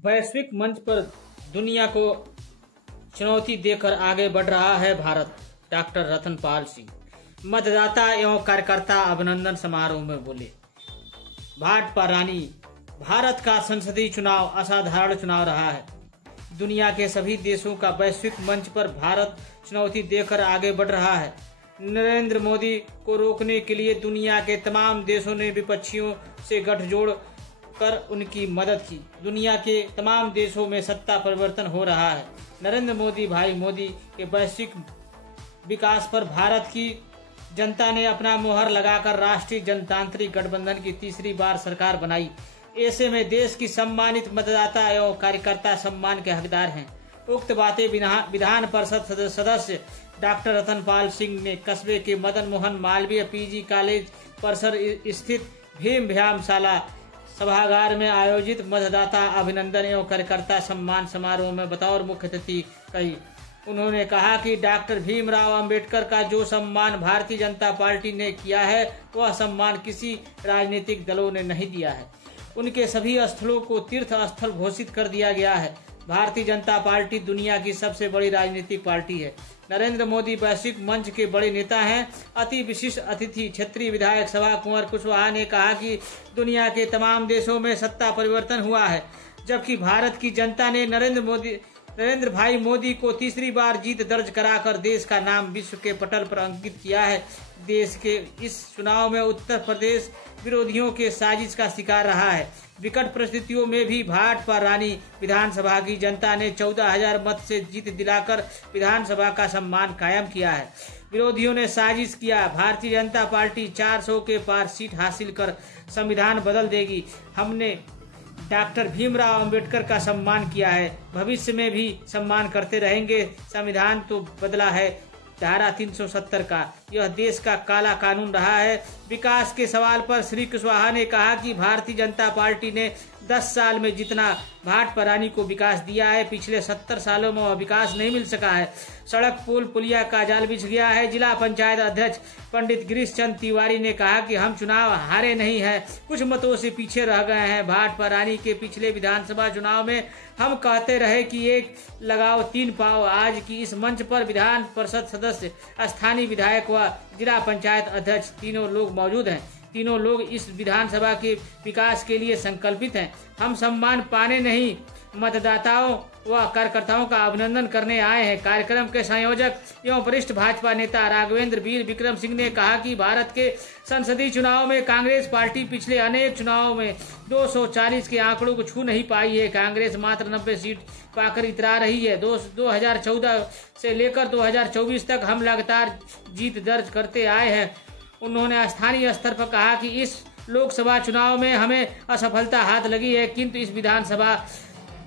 वैश्विक मंच पर दुनिया को चुनौती देकर आगे बढ़ रहा है भारत। डॉक्टर रतनपाल सिंह मतदाता एवं कार्यकर्ता अभिनंदन समारोह में बोले। भाजपा रानी, भारत का संसदीय चुनाव असाधारण चुनाव रहा है। दुनिया के सभी देशों का वैश्विक मंच पर भारत चुनौती देकर आगे बढ़ रहा है। नरेंद्र मोदी को रोकने के लिए दुनिया के तमाम देशों ने विपक्षियों से गठजोड़ कर उनकी मदद की। दुनिया के तमाम देशों में सत्ता परिवर्तन हो रहा है। नरेंद्र मोदी भाई मोदी के वैश्विक विकास पर भारत की जनता ने अपना मुहर लगाकर राष्ट्रीय जनतांत्रिक गठबंधन की तीसरी बार सरकार बनाई। ऐसे में देश की सम्मानित मतदाता एवं कार्यकर्ता सम्मान के हकदार हैं। उक्त बातें विधान परिषद सदस्य डॉक्टर रतनपाल सिंह ने कस्बे के मदन मोहन मालवीय पीजी कॉलेज परिसर स्थित भीम व्यायामशाला सभागार में आयोजित मतदाता अभिनंदन एवं कार्यकर्ता सम्मान समारोह में बतौर मुख्य अतिथि कही। उन्होंने कहा कि डॉक्टर भीमराव अंबेडकर का जो सम्मान भारतीय जनता पार्टी ने किया है, वह सम्मान किसी राजनीतिक दलों ने नहीं दिया है। उनके सभी स्थलों को तीर्थ स्थल घोषित कर दिया गया है। भारतीय जनता पार्टी दुनिया की सबसे बड़ी राजनीतिक पार्टी है। नरेंद्र मोदी वैश्विक मंच के बड़े नेता हैं। अति विशिष्ट अतिथि क्षेत्रीय विधायक सभा कुंवर कुशवाहा ने कहा कि दुनिया के तमाम देशों में सत्ता परिवर्तन हुआ है, जबकि भारत की जनता ने नरेंद्र भाई मोदी को तीसरी बार जीत दर्ज कराकर देश का नाम विश्व के पटल पर अंकित किया है। देश के इस चुनाव में उत्तर प्रदेश विरोधियों के साजिश का शिकार रहा है। विकट परिस्थितियों में भी भाजपा रानी विधानसभा की जनता ने 14,000 मत से जीत दिलाकर विधानसभा का सम्मान कायम किया है। विरोधियों ने साजिश किया, भारतीय जनता पार्टी 400 के पार सीट हासिल कर संविधान बदल देगी। हमने डॉक्टर भीमराव अंबेडकर का सम्मान किया है, भविष्य में भी सम्मान करते रहेंगे। संविधान तो बदला है, धारा 370 का। यह देश का काला कानून रहा है। विकास के सवाल पर श्री कुशवाहा ने कहा कि भारतीय जनता पार्टी ने 10 साल में जितना भाजपा रानी को विकास दिया है, पिछले 70 सालों में वह विकास नहीं मिल सका है। सड़क पुल पुलिया का जाल बिछ गया है। जिला पंचायत अध्यक्ष पंडित गिरीश चंद तिवारी ने कहा कि हम चुनाव हारे नहीं हैं, कुछ मतों से पीछे रह गए हैं। भाजपा रानी के पिछले विधानसभा चुनाव में हम कहते रहे कि एक लगाओ तीन पाओ। आज की इस मंच पर विधान परिषद सदस्य, स्थानीय विधायक व जिला पंचायत अध्यक्ष तीनों लोग मौजूद हैं। तीनों लोग इस विधानसभा के विकास के लिए संकल्पित हैं। हम सम्मान पाने नहीं, मतदाताओं व कार्यकर्ताओं का अभिनंदन करने आए हैं। कार्यक्रम के संयोजक एवं वरिष्ठ भाजपा नेता राघवेंद्र वीर विक्रम सिंह ने कहा कि भारत के संसदीय चुनाव में कांग्रेस पार्टी पिछले अनेक चुनावों में 240 के आंकड़ों को छू नहीं पाई है। कांग्रेस मात्र 90 सीट पाकर इतरा रही है। 2014 से लेकर 2024 तक हम लगातार जीत दर्ज करते आए हैं। उन्होंने स्थानीय स्तर पर कहा कि इस लोकसभा चुनाव में हमें असफलता हाथ लगी है, किंतु इस विधानसभा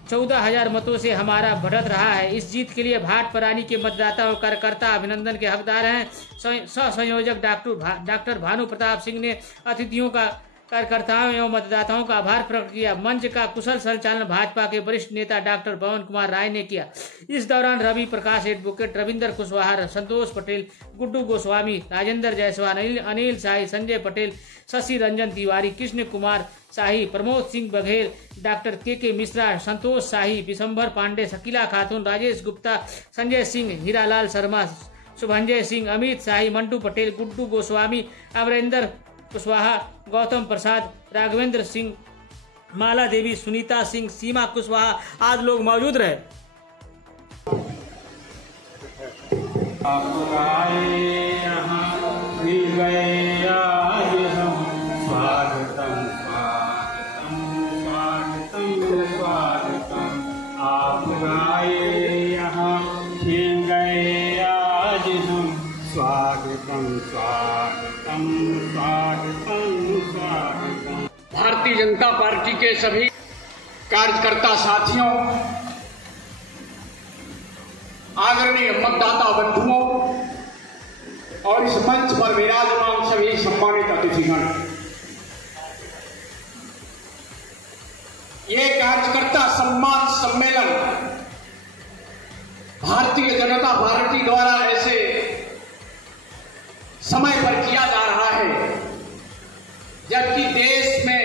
14,000 मतों से हमारा बढ़त रहा है। इस जीत के लिए भाजपा रानी के मतदाता और कार्यकर्ता अभिनंदन के हकदार हैं। सह संयोजक डॉक्टर भानु प्रताप सिंह ने अतिथियों का, कार्यकर्ताओं एवं मतदाताओं का आभार प्रकट किया। मंच का कुशल संचालन भाजपा के वरिष्ठ नेता डॉक्टर पवन कुमार राय ने किया। इस दौरान रवि प्रकाश, एडवोकेट रविंदर कुशवाहा, संतोष पटेल, गुड्डू गोस्वामी, राजेंद्र जायसवाल, अनिल शाही, संजय पटेल, शशि रंजन तिवारी, कृष्ण कुमार शाही, प्रमोद सिंह बघेल, डॉक्टर के मिश्रा, संतोष शाही, विशंभर पांडे, शकीला खातून, राजेश गुप्ता, संजय सिंह, हीरालाल शर्मा, शुभंजय सिंह, अमित शाही, मंटू पटेल, गुड्डू गोस्वामी, अमरेंद्र कुशवाहा, गौतम प्रसाद, राघवेंद्र सिंह, माला देवी, सुनीता सिंह, सीमा कुशवाहा आदि लोग मौजूद रहे। भारतीय जनता पार्टी के सभी कार्यकर्ता साथियों, आदरणीय मतदाता बंधुओं और इस मंच पर विराजमान सभी सम्मानित अतिथिगण, ये कार्यकर्ता सम्मान सम्मेलन भारतीय जनता पार्टी द्वारा ऐसे समय पर किया जा रहा है जबकि देश में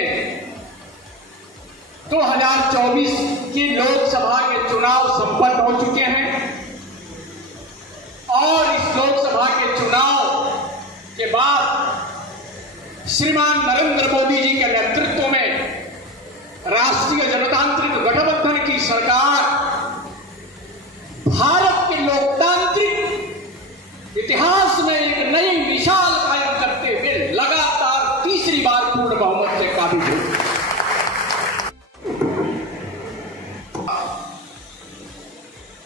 2024 की लोकसभा के चुनाव संपन्न हो चुके हैं और इस लोकसभा के चुनाव के बाद श्रीमान नरेंद्र मोदी जी के नेतृत्व में राष्ट्रीय जनतांत्रिक गठबंधन की सरकार भारत के लोकतांत्रिक इतिहास में एक नई मिसाल कायम करते हुए लगातार तीसरी बार पूर्ण बहुमत से काबिज हुई।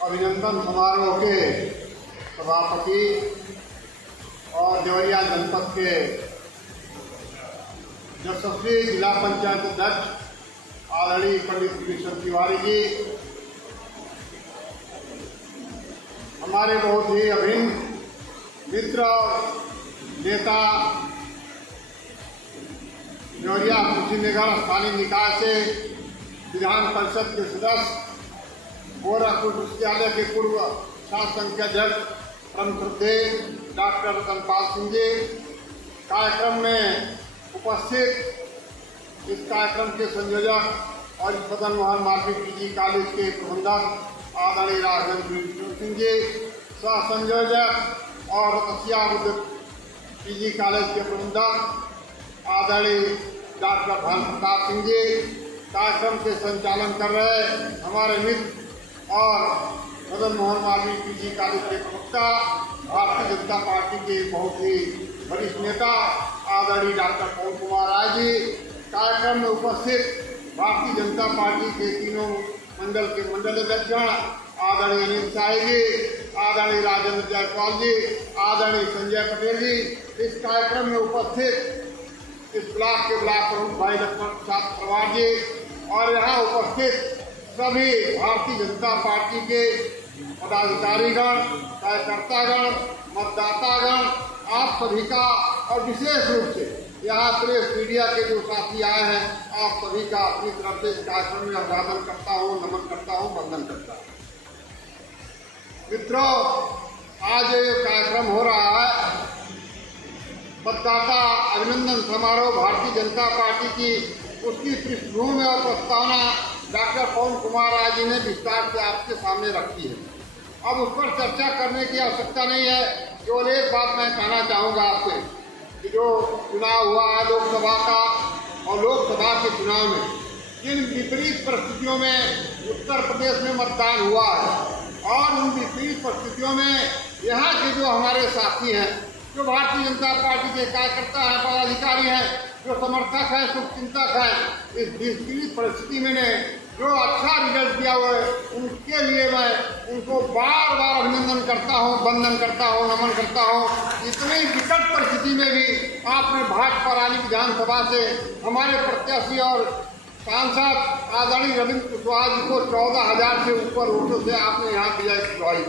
अभिनंदन समारोह के सभापति और देवरिया जनपद के यशस्वी जिला पंचायत अध्यक्ष आदरणीय पंडित कृष्ण तिवारी जी, हमारे बहुत ही अभिन्न मित्र और नेता देवरिया कुशीनगर स्थानीय निकाय से विधान परिषद के सदस्य गोरखपुर विश्वविद्यालय के पूर्व छात्र संघ के अध्यक्ष परम श्रद्धेय डॉक्टर रतनपाल सिंह जी, कार्यक्रम में उपस्थित इस कार्यक्रम के संयोजक और मदन मोहन मालवीय पीजी कॉलेज के प्रबंधक आदरणीय राघवेंद्र सिंह जी, सह संयोजक और रतसिया पीजी कॉलेज के प्रबंधक आदरणीय डॉक्टर भानु प्रताप सिंह जी, कार्यक्रम के संचालन कर रहे हमारे मित्र और मदन मोहन मालवीय पीजी कॉलेज के प्रवक्ता भारतीय जनता पार्टी के बहुत ही वरिष्ठ नेता आदरणीय डॉक्टर पवन कुमार राय जी, कार्यक्रम में उपस्थित भारतीय जनता पार्टी के तीनों मंडल के मंडल अध्यक्ष आदरणीय अनिल शाही जी, आदरणीय राजेंद्र जायसवाल जी, आदरणीय संजय पटेल जी, इस कार्यक्रम में उपस्थित इस ब्लॉक के ब्लॉक प्रमुख भाई लक्ष्मण प्रसाद पवार जी और यहाँ उपस्थित सभी भारतीय जनता पार्टी के पदाधिकारीगण, कार्यकर्तागण, मतदातागण, आप सभी का और विशेष रूप से यहाँ प्रेस मीडिया के जो साथी आए हैं, आप सभी का अपनी तरफ से इस कार्यक्रम में अभिवादन करता हूँ, नमन करता हूँ, वंदन करता हूँ। मित्रों, आज ये कार्यक्रम हो रहा है मतदाता अभिनंदन समारोह भारतीय जनता पार्टी की, उसकी पृष्ठभूमि और प्रस्तावना डॉक्टर पवन कुमार राय जी ने विस्तार से आपके सामने रखी है। अब उस पर चर्चा करने की आवश्यकता नहीं है। केवल एक बात मैं कहना चाहूँगा आपसे कि जो चुनाव हुआ है लोकसभा का और लोकसभा के चुनाव में जिन विपरीत परिस्थितियों में उत्तर प्रदेश में मतदान हुआ है और उन विपरीत परिस्थितियों में यहाँ के जो हमारे साथी हैं, जो भारतीय जनता पार्टी के कार्यकर्ता हैं, पदाधिकारी हैं, जो समर्थक हैं, शुभचिंतक हैं, इस विपरीत परिस्थिति में जो अच्छा रिजल्ट दिया हुआ है उनके लिए मैं उनको बार बार अभिनंदन करता हूँ, वंदन करता हूँ, नमन करता हूँ। इतनी विकट परिस्थिति में भी आपने भाजपा रानी विधानसभा से हमारे प्रत्याशी और सांसद आदरणीय रविंद्र कुशवाहा जी को 14,000 से ऊपर वोटों से आपने यहाँ विजय दिलवाई।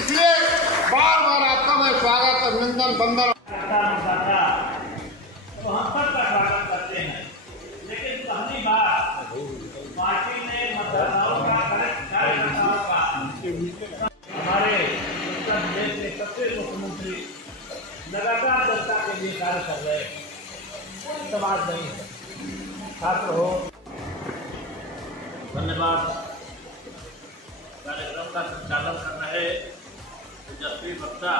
इसलिए बार बार आपका मैं स्वागत, अभिनंदन, वंदन तो हम सबका स्वागत करते हैं। लेकिन पहली बार पार्टी ने मतदाताओं का कार्यकर्ताओं का हमारे उत्तर प्रदेश के सबसे मुख्यमंत्री लगातार जनता के लिए कार्य कर रहे हैं, कोई समाज नहीं है, छात्र हो। धन्यवाद। कार्यक्रम का संचालन कर रहे यशस्वी वक्ता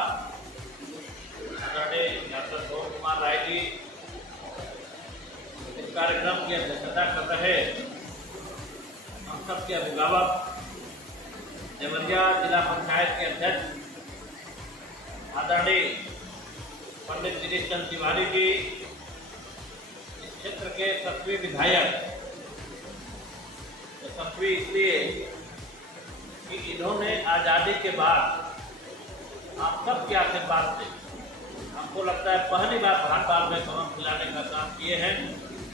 आदरणीय डॉक्टर पवन कुमार राय जी, इस कार्यक्रम की अध्यक्षता कर रहे हम सबके अभिभावक देवरिया जिला पंचायत के अध्यक्ष आदरणीय पंडित कृष्ण तिवारी जी, इस क्षेत्र के यशस्वी विधायक, यशस्वी इसलिए कि इन्होंने आज़ादी के बाद आप सबके आशीर्वाद से, हमको लगता है पहली बार भाजपा में कमल खिलाने का काम किए हैं।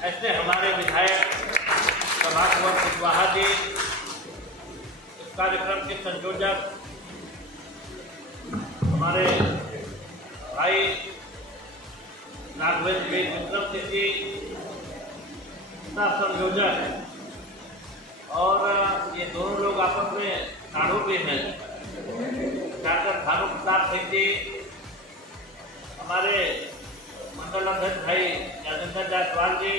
ऐसे हमारे विधायक प्रभाकर कुशवाहा जी, इस कार्यक्रम के संयोजक हमारे भाई राघवेंद्र विक्रम सिंह जी, संयोजक, और ये दोनों लोग आपस में साढ़ू भी हैं, डॉक्टर भानु प्रताप सिंह जी, हमारे मंडल अध्यक्ष भाई राजेंद्र जायसवाल जी,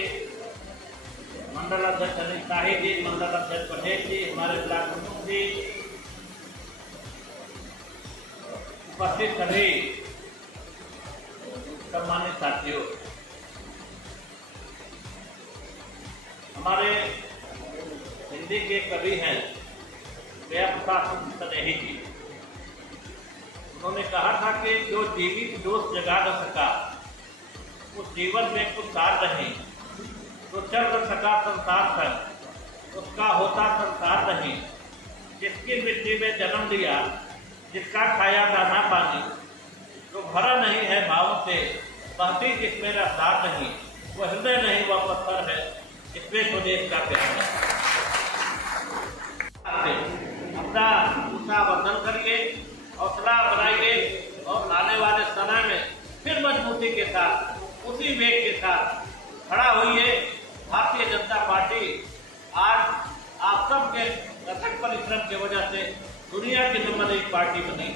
मंडल अध्यक्ष अनिल शाही जी, मंडल अध्यक्ष पटेल जी, हमारे ब्लॉक प्रमुख जी, उपस्थित सभी सम्मानित साथियों, हमारे हिंदी के कवि हैं जयप्रकाश स्नेही जी। उन्होंने कहा था कि जो जीवित जोश जगा न सका उस जीवन में कुछ सार नहीं, जो चल न सका संसार तक उसका होता संसार नहीं, जिसकी मिट्टी में जन्म लिया जिसका खाया दाना पानी, जो भरा नहीं है भावों से बहती जिसमें रफ्तार नहीं, वो हृदय नहीं वह पत्थर है इसमें स्वदेश का प्यार है। अपना उत्साह वर्धन करिए, हौसला बनाइए और आने वाले समय में फिर मजबूती के साथ उसी वेग के साथ खड़ा होइए। भारतीय जनता पार्टी आज आप सबके अथक परिश्रम की वजह से दुनिया की नंबर 1 पार्टी बनी।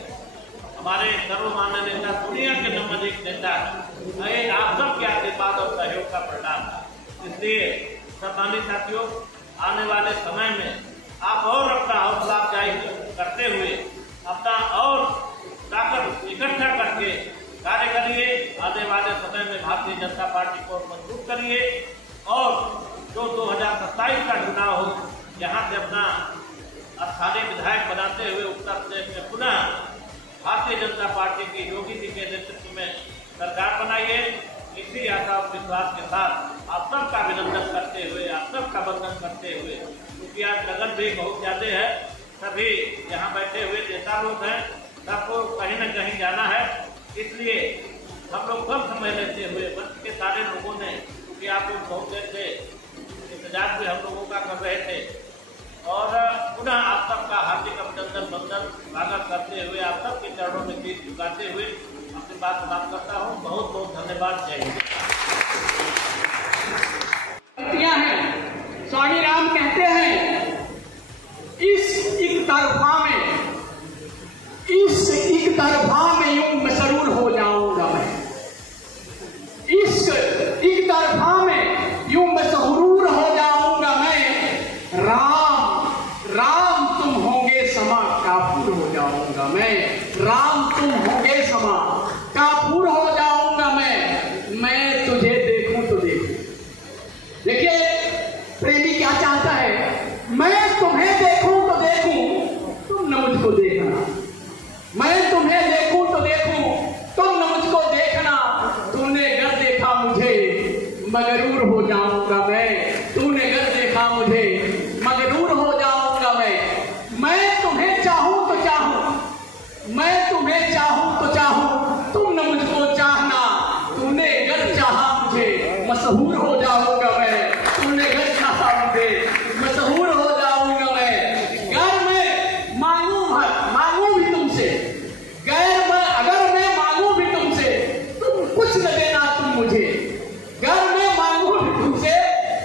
हमारे सर्वमान्य नेता दुनिया के नंबर 1 नेता है, आप सबके आशीर्वाद और सहयोग का परिणाम है। इसलिए सम्मानित साथियों, आने वाले समय में आप और अपना हौसला अफजाई करते हुए अपना और ताकत इकट्ठा करके कार्य करिए। आने वाले समय में भारतीय जनता पार्टी को मजबूत करिए और जो 2027 का चुनाव हो, यहाँ से अपना स्थानीय विधायक बनाते हुए उत्तर प्रदेश में पुनः भारतीय जनता पार्टी की योगी जी के नेतृत्व में सरकार बनाइए। इसी आशा और विश्वास के साथ आप सबका अभिनंदन करते हुए, आप सबका वंदन करते हुए, क्योंकि आज लगन भी बहुत ज्यादा है, सभी यहाँ बैठे हुए नेता लोग हैं, सबको कहीं न कहीं जाना है, इसलिए हम लोग कम समय लेते हुए मंच के सारे लोगों ने, क्योंकि आप लोग बहुत देर से इंतजार भी हम लोगों का कर रहे थे, और पुनः आप सबका हार्दिक अभिनंदन वंदन स्वागत करते हुए आप सबके चरणों में शीश झुकाते हुए अपनी बात समाप्त करता हूँ। बहुत बहुत धन्यवाद। जय हिंद। स्वामी राम कहते हैं इस एक तरफा में यूं मसरूर हो जाऊंगा मैं, इस एक तरफा में यूं मसरूर हो जाऊंगा मैं, राम तुम होंगे समा काफूर हो जाऊंगा मैं, राम तुम होंगे समा काफूर हो जाऊंगा मैं तुझे देखूं तो देखूं। देखिए प्रेमी क्या चाहता है, मैं तुम्हें देखूं तो देखूं, तुम न मुझको देखना, मैं तुम्हें देखूं तो देखूं, तुम न मुझको देखना, तूने घर देखा मुझे मगरूर हो जाऊंगा मैं, तूने घर देखा मुझे मगरूर हो जाऊंगा मैं तुम्हें चाहूं तो चाहूं, मैं तुम्हें चाहूं तो चाहूं, तुम न मुझको चाहना, तूने घर चाहा मुझे मशहूर हो जाऊंगा मैं, तूने घर चाहा मुझे मशहूर हो जाऊंगा मैं। घर में मांगू भी तुमसे, घर में अगर मैं मांगू भी तुमसे, तुम कुछ न देना तुम मुझे, घर में मांगू भी तुमसे,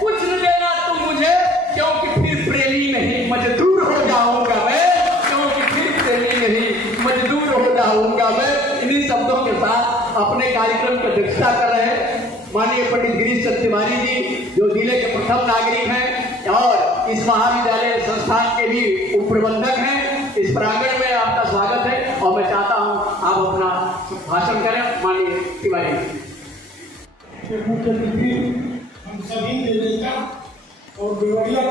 कुछ न देना तुम मुझे, क्योंकि फिर प्रेमी नहीं मजदूर हो जाऊंगा मैं, क्योंकि फिर प्रेमी नहीं मजदूर हो जाऊंगा मैं। इन्हीं शब्दों के साथ अपने कार्यक्रम की अध्यक्षता कर रहे हैं माननीय पंडित गिरीश चंद्र तिवारी जी, जो जिले के प्रथम नागरिक हैं और इस महाविद्यालय संस्थान के भी उप प्रबंधक हैं। इस प्रांगण में आपका स्वागत है और मैं चाहता हूं आप अपना भाषण करें। माननीय तिवारी मुख्य अतिथि हम सभी के नेता और देवरिया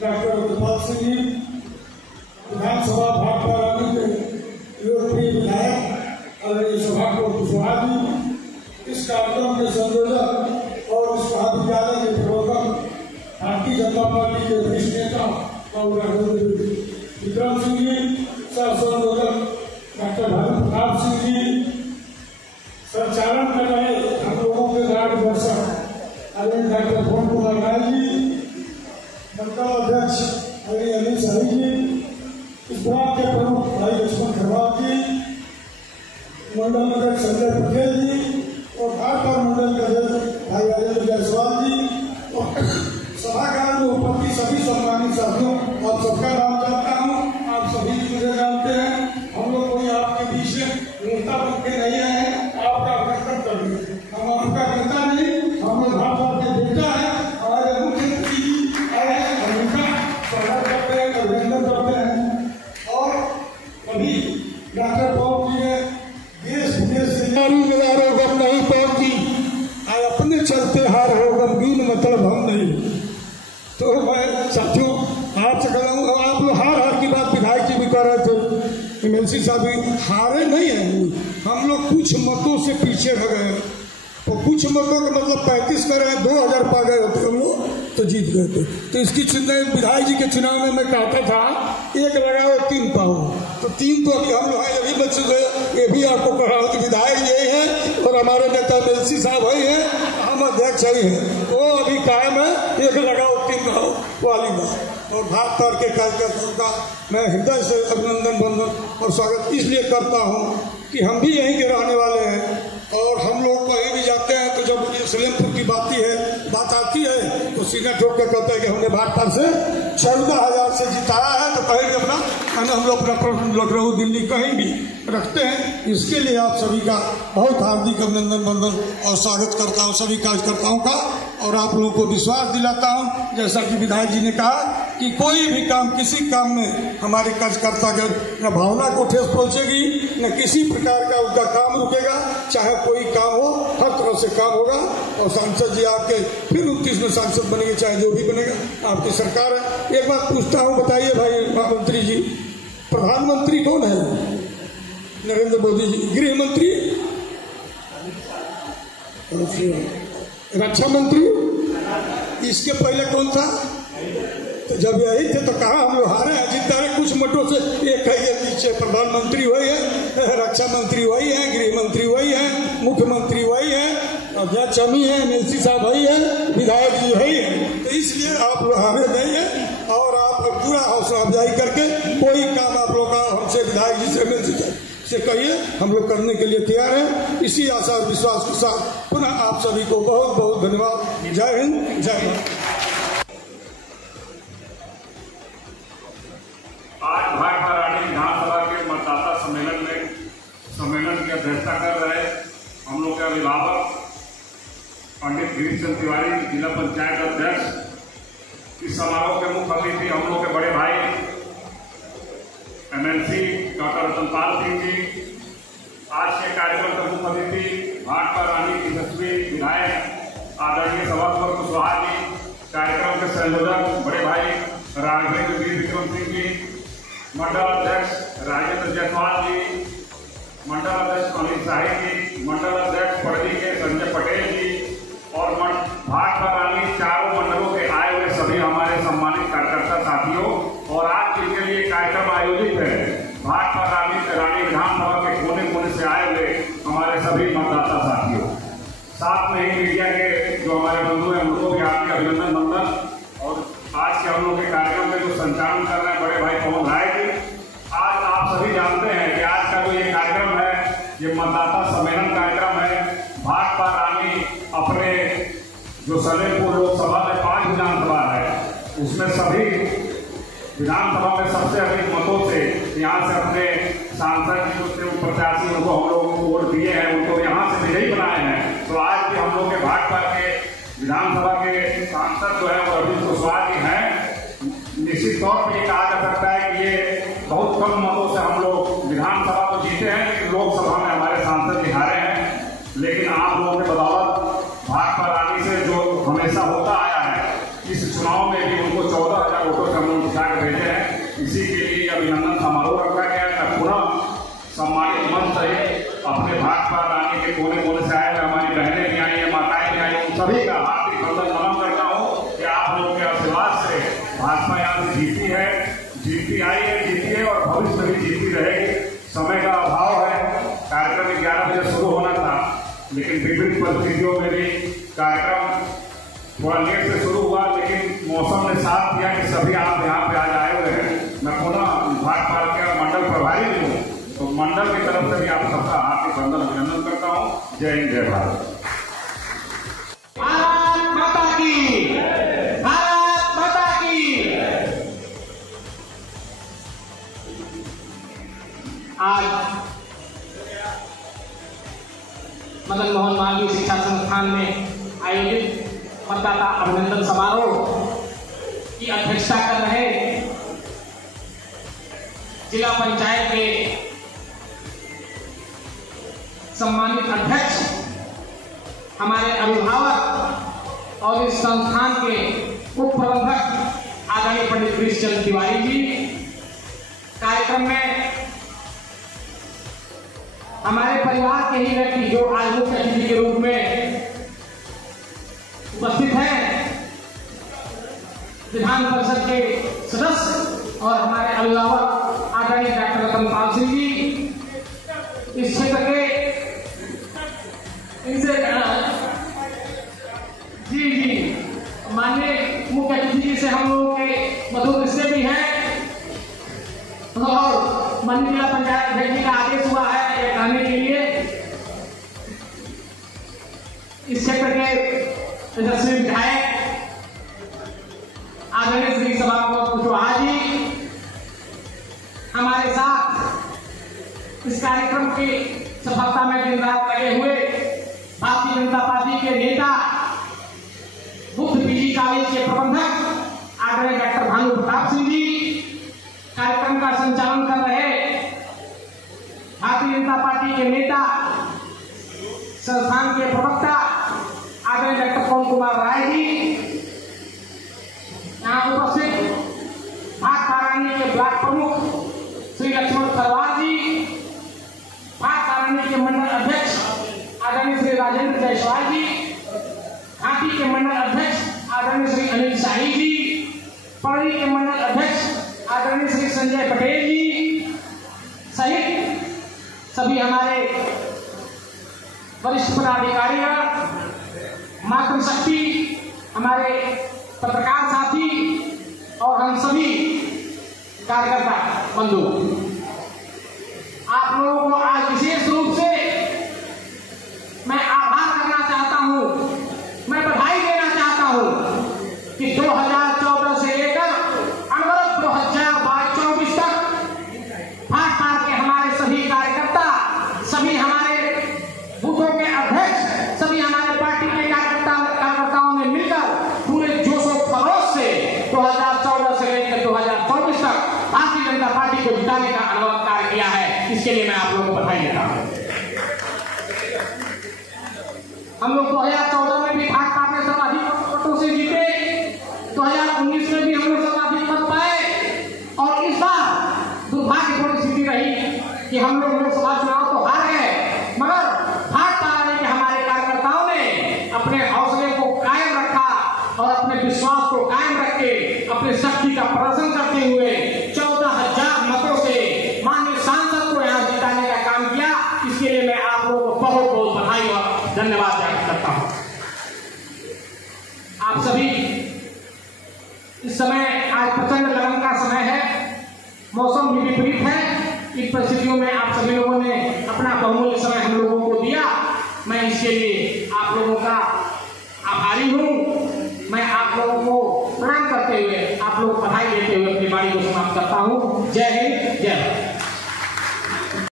डॉक्टर रतनपाल सिंह जी, विधानसभा भाजपा राज्य के लोकप्रिय विधायक आदरणीय सभा को कुशवाहा जी, इस कार्यक्रम के संयोजक और इस महाविद्यालय के प्रबंधक भारतीय जनता पार्टी के वरिष्ठ नेता विक्रम सिंह जी, सह संयोजक डॉक्टर भानु प्रताप सिंह जी, संचालन कर रहे हम लोगों के गार्ड वर्षक आदरणीय डॉक्टर भुवन कुमार राय जी, मंडल अध्यक्ष आदरणीय अनिल शाही जी, इस ब्लॉक के प्रमुख भाई लक्ष्मण खरवाल जी, मंडल अध्यक्ष संजय पटेल जी और भाजपा मंडल के अध्यक्ष भाई राजेंद्र जायसवाल जी और सभागार में उपस्थित सभी सम्मानित साथियों, आप सबका नाम जानता हूँ, आप सभी मुझे जानते हैं। हम लोग कोई आपके बीच में नेता बन के नहीं आए हैं, आपका अभिनंदन कर रहे हैं। हम आपका नेता नहीं, मतलब हम नहीं। तो मैं साथियों आपसे कह रहा हूँ, आप लोग हार की बात विधायक जी भी कर रहे थे, एमएलसी साहब भी हारे नहीं हैं, हम लोग कुछ मतों से पीछे रह गए। तो कुछ मतों का मतलब 35 कर रहे हैं, 2000 पा गए होते हम लोग तो जीत गए थे। तो इसकी विधायक जी के चुनाव में मैं कहता था 1 लगाओ 3 पाओ, तो 3 तो अभी हम लोग हैं, अभी बच गए। ये भी आपको कह रहा हूँ कि विधायक यही है और हमारे नेता एमएलसी साहब वही है, हम अध्यक्ष ही हैं, वो अभी कायम है। 1 लगाओ 3 पाओ वाली बात। और भाजपा के कार्यकर्ताओं का मैं हृदय से अभिनंदन वंदन और स्वागत इसलिए करता हूँ कि हम भी यहीं के रहने वाले हैं और हम लोग कहीं भी जाते हैं तो जब सलेमपुर की बात आती है तो सीना ठोक के कहते हैं कि हमने भाजपा से 14,000 से जिताया है, तो कहीं अपना हम लोग अपना प्रश्न लखनऊ दिल्ली कहीं भी रखते हैं। इसके लिए आप सभी का बहुत हार्दिक अभिनंदन वंदन और स्वागत करता हूँ सभी कार्यकर्ताओं का। और आप लोगों को विश्वास दिलाता हूँ, जैसा कि विधायक जी ने कहा कि कोई भी काम, किसी काम में हमारे कार्यकर्ता के न भावना को ठेस पहुँचेगी, न किसी प्रकार का उनका काम रुकेगा, चाहे कोई काम हो, हर तरह से काम होगा। और सांसद जी आपके फिर 29 में सांसद बनेंगे, चाहे जो भी बनेगा, आपकी सरकार है। एक बात पूछता हूँ, बताइए भाई मंत्री जी, प्रधानमंत्री कौन है? नरेंद्र मोदी जी। गृह मंत्री, रक्षा मंत्री, इसके पहले कौन था? तो जब यही थे तो कहा हम लोग हारे हैं, जीतते रहे कुछ मतों से। एक कहिए पीछे प्रधानमंत्री वही है, रक्षा मंत्री वही है, गृह मंत्री वही है, मुख्यमंत्री वही है, अध्यक्ष हम ही है, एमएलसी साहब वही है, विधायक जी वही है। तो इसलिए आप लोग हारे नहीं है और आप पूरा हौसला अफजाई करके कोई काम आप लोग का हमसे विधायक जी से एमएलसी से कहिए, हम लोग करने के लिए तैयार हैं। इसी आशा और विश्वास के साथ पुनः आप सभी को बहुत बहुत धन्यवाद। जय हिंद, जय भारत। आज भाजपा रानी विधानसभा के मतदाता सम्मेलन की अध्यक्षता कर रहे हम लोग के अभिभावक पंडित गिरीश चंद्र तिवारी, जिला पंचायत अध्यक्ष। इस समारोह के मुख्य अतिथि हम लोग के बड़े भाई एमएलसी डॉक्टर रतनपाल सिंह जी। आज के कार्यक्रम के मुख्य अतिथि भाजपा रानी की तस्वीर विधायक आदरणीय सभापति कुशवाहा जी। कार्यक्रम के संयोजक बड़े भाई राघवेंद्र वीर विक्रम सिंह जी, मंडल अध्यक्ष राजेंद्र जायसवाल जी, मंडल अध्यक्ष अनिल शाही जी, मंडल अध्यक्ष पड़री के संजय पटेल जी और भाजपा रानी चारों मंडलों के आए हुए सभी हमारे सम्मानित कार्यकर्ता साथियों। और आज जिनके लिए कार्यक्रम आयोजित है, भाजपा रानी विधानसभा के कोने कोने से आए हुए हमारे सभी मतदाता साथियों, साथ में ही मीडिया के जो हमारे बंधु हैं उनको भी आपके अभिनंदन वंदन। और आज के हम लोग के कार्यक्रम में जो संचालन कर रहे हैं बड़े भाई पवन राय जी। आज आप सभी जानते हैं कि आज का जो ये कार्यक्रम है, ये मतदाता सम्मेलन कार्यक्रम है। भाजपा रानी अपने जो सलेमपुर लोकसभा में 5 विधानसभा है, उसमें सभी विधानसभा में सबसे अधिक मतों से यहाँ से अपने सांसद जो प्रत्याशी उनको हम लोग वोट दिए हैं, उनको यहाँ से विजयी बनाए हैं। तो आज भी हम लोग के भाजपा के विधानसभा के सांसद जो है वो अरविंद कुशवाहा जी हैं। निश्चित तौर पर ये कहा जा सकता है कि ये बहुत कम मतों से हम लोग विधानसभा को जीते हैं, लेकिन लोकसभा में हमारे सांसद जी हारे हैं। लेकिन आप लोगों के बदौलत भाजपा रानी से जो हमेशा होता आया है, इस चुनाव में भी उनको 14,000 वोटों से हम लोग जिता के भेजे हैं। इसी के लिए अभिनंदन समारोह रखा गया है। पुनः सम्मानित मंच सहित अपने भाजपा रानी के कोने कोने से आए हुए हमारी बहनें भी आई हैं, माताएं भी आई हैं, उन सभी का हार्दिक वंदन नमन करता हूँ कि आप लोगों के आशीर्वाद से भाजपा यहाँ से जीती आई है, जीती है और भविष्य में भी जीती रहेगी। समय का अभाव है, कार्यक्रम 11 बजे शुरू होना था, लेकिन विभिन्न परिस्थितियों में भी कार्यक्रम थोड़ा लेट से शुरू हुआ, लेकिन मौसम ने साथ दिया कि सभी आप यहाँ पे आज आए हुए हैं। मैं पुनः भाजपा के मंडल प्रभारी भी हूँ, तो मंडल की तरफ से भी आप सबका हार्दिक वंदन अभिनंदन करता हूँ। जय हिंद, जय भारत। भारत माता की, भारत माता की। आज मदन मोहन मालवीय शिक्षा संस्थान में आयोजित मतदाता अभिनंदन समारोह की अध्यक्षता कर रहे जिला पंचायत के सम्मानित अध्यक्ष, हमारे अभिभावक और इस संस्थान के उप प्रबंधक आदरणीय पंडित कृष्णचंद्र तिवारी जी। कार्यक्रम में हमारे परिवार के ही व्यक्ति जो आज मुख्य अतिथि के रूप में उपस्थित हैं, विधान परिषद के सदस्य और हमारे अभिभावक आदरणीय डॉक्टर रतन पाल सिंह जी, इस क्षेत्र के इनसे जी माननीय मुख्य अतिथि जी से हम लोगों के मधुर रिश्ते भी हैं और माननीय जिला पंचायत अध्यक्ष का आदेश हुआ है यह कहने के लिए इस क्षेत्र के यशस्वी विधायक आदरणीय श्री सभापति कुशवाहा जी हमारे साथ इस कार्यक्रम की सफलता में दिन रात लगे हुए भारतीय जनता पार्टी के नेता बुद्ध पीजी कॉलेज के प्रबंधक आदरणीय डॉक्टर भानु प्रताप सिंह जी, कार्यक्रम का संचालन कर रहे भारतीय जनता पार्टी के नेता संस्थान के प्रवक्ता आदरणीय डॉक्टर पवन कुमार राय जी, यहाँ उपस्थित भाट तारानी के ब्लॉक प्रमुख श्री लक्ष्मण खरवार जी, भाट तारानी के मंडल अध्यक्ष आदरणीय श्री राजेंद्र जायसवाल जी, घाटी के मंडल अध्यक्ष आदरणीय श्री अनिल शाही जी, पौड़ी के मंडल अध्यक्ष आदरणीय श्री संजय पटेल जी सहित सभी हमारे वरिष्ठ पदाधिकारी, मातृशक्ति, हमारे पत्रकार साथी और हम सभी कार्यकर्ता बंधु, आप लोगों को आज विशेष रूप से मैं आभार करना चाहता हूं, मैं बधाई देना चाहता हूं कि 2014 से लेकर अनवरत 2024 तक भाट पार के हमारे सभी कार्यकर्ता, सभी हमारे बूथों के अध्यक्ष, सभी हमारे पार्टी के कार्यकर्ताओं ने मिलकर पूरे जोश और खरोश से 2014 से लेकर 2024 तक भारतीय जनता पार्टी को जिताने का अनवरत कार्य किया है। इसके लिए मैं आप लोगों को बधाई देता हूं। हम लोग 2014 में भी भाट पार में सर्वाधिक वोटों से जीते, 2019 में भी हम लोग सर्वाधिक मत पाए और इस बार दुर्भाग्यपूर्ण स्थिति रही कि हम लोग लोकसभा चुनाव तो हार गए, मगर भाट पार के हमारे कार्यकर्ताओं ने अपने हौसले को कायम रखा और अपने विश्वास को कायम रख के अपने शक्ति का प्रदर्शन करते हुए 14,000 मतों से माननीय सांसद को यहाँ जिताने का काम किया। इसके लिए मैं आप लोगों को बहुत बहुत बधाई और धन्यवाद व्यक्त करता हूँ। आप सभी इस समय आज प्रचंड लगन का समय है, मौसम भी विपरीत है, इन परिस्थितियों में आप सभी लोगों ने अपना बहुमूल्य समय हम लोगों को दिया, मैं इसके लिए आप लोगों का आभारी हूँ। मैं आप लोगों को प्रणाम करते हुए, आप लोग बधाई देते हुए अपनी वाणी को समाप्त